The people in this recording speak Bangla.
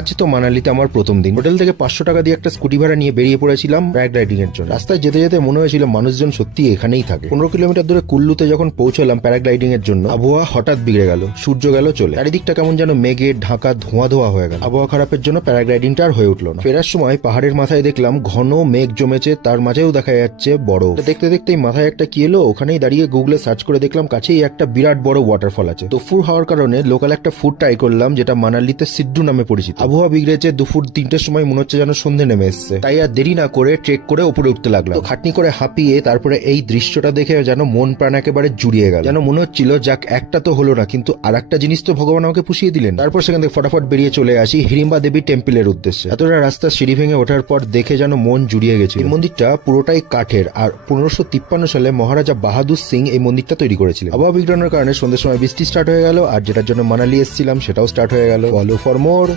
আজ তো মানালিতে আমার প্রথম দিন। হোটেল থেকে 500 টাকা দিয়ে একটা স্কুটি ভাড়া নিয়ে বেরিয়ে পড়েছিলাম প্যারাগ্লাইডিং এর জন্য। রাস্তায় যেতে যেতে মনে হয়েছিল মানুষজন সত্যি এখানেই থাকে। 15 কিলোমিটার দূরে কুল্লুতে যখন পৌঁছলাম প্যারাগ্লাইডিং এর জন্য, আবহাওয়া হঠাৎ বিগড়ে গেল, সূর্য গেল চলে, চারিদিকটা কেমন যেন মেঘে ঢাকা ধোঁয়া ধোঁয়া হয়ে গেল। আবহাওয়া খারাপের জন্য প্যারাগ্লাইডিংটা আর হয়ে উঠলো না। ফেরার সময় পাহাড়ের মাথায় দেখলাম ঘন মেঘ জমেছে, তার মাঝেও দেখা যাচ্ছে বরফ। দেখতে দেখতেই মাথায় একটা কি এলো, ওখানেই দাঁড়িয়ে গুগলে সার্চ করে দেখলাম কাছেই একটা বিরাট বড় ওয়াটারফল আছে। দুপুর হওয়ার কারণে লোকাল একটা ফুড ট্রাই করলাম, যেটা মানালিতে সিদ্ধু নামে পরিচিত। আবহাওয়া বিগড়েছে, দুপুর 3টের সময় মনে হচ্ছে যেন সন্ধে নেমে এসছে, তাই আর দেরি না করে ট্রেক করে উপরে উঠতে লাগলাম। খাটনি করে হাঁপিয়ে তারপরে এই দৃশ্যটা দেখে যেন মন প্রাণ একেবারে জুড়িয়ে গেল। যেন মনে হচ্ছিল যাক একটা তো হলো না, কিন্তু আর একটা জিনিস তো ভগবান আমাকে পুষিয়ে দিলেন। তারপর সেখান থেকে ফটাফট বেরিয়ে চলে আসি হিড়িম্বা দেবী টেম্পলের উদ্দেশ্যে। এতটা রাস্তা সিঁড়ি ভেঙে ওঠার পর দেখে যেন মন জুড়িয়ে গেছে। এই মন্দিরটা পুরোটাই কাঠের, আর 1553 সালে মহারাজা বাহাদুর সিং এই মন্দিরটা তৈরি করেছিলেন। আবহাওয়া বিঘ্নের কারণে সন্ধ্যের সময় বৃষ্টি স্টার্ট হয়ে গেল, আর যেটার জন্য মানালি এসেছিলাম সেটাও স্টার্ট হয়ে গেল। Follow for more.